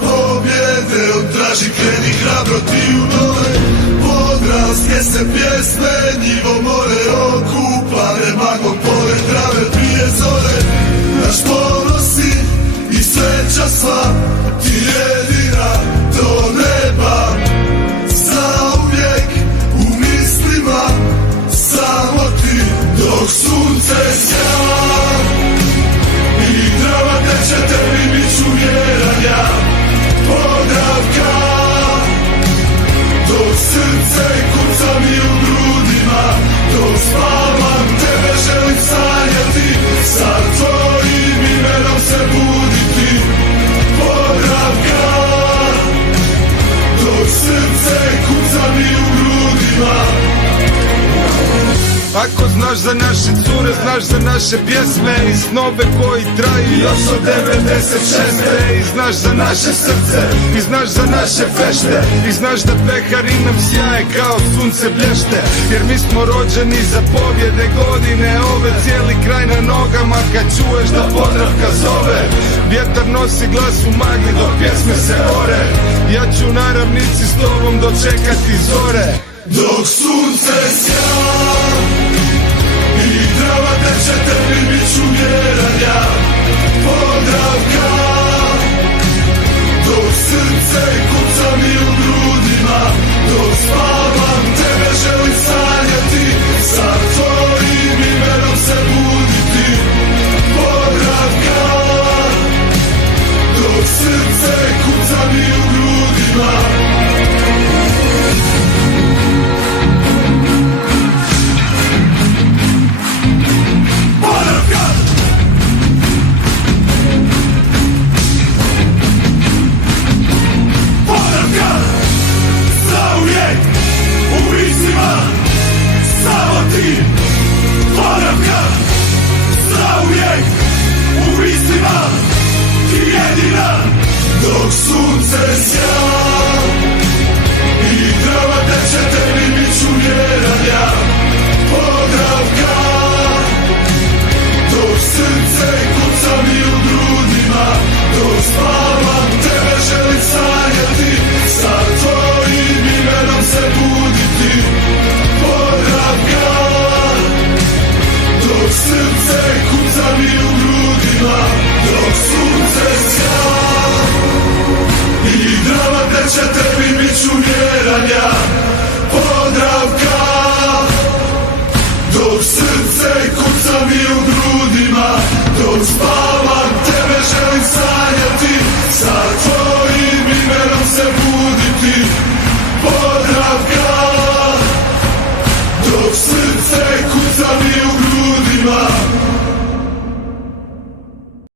pobjede, on traži kreni hrabro ti u nove. Podravske se pjesme, njivo more okupane, magom pored trave prije zore. Naš ponosi i sreća sva, ti jedina do neba. Zauvijek u mislima, samo ti dok sunce sjava. I Drava teče, tebi bit ću vjeran ja. Podravka, dok srce kuca mi u grudima, dok spavam tebe želim sanjati, sa tvojim imenom se buditi. Podravka, dok srce kuca mi u grudima. Ako znaš za naše cure, znaš za naše pjesme i snove koji traju još od 96. I znaš za naše srce, i znaš za naše fešte, i znaš da pehari nam sjaje kao sunce blješte. Jer mi smo rođeni za pobjede godine ove, cijeli kraj na nogama kad čuješ da Podravka zove. Vjetar nosi glas u magli dok pjesme se ore, ja ću na ravnici s tobom dočekati zore. Dok sunce sja i Drava teče, tebi bit ću vjeran ja.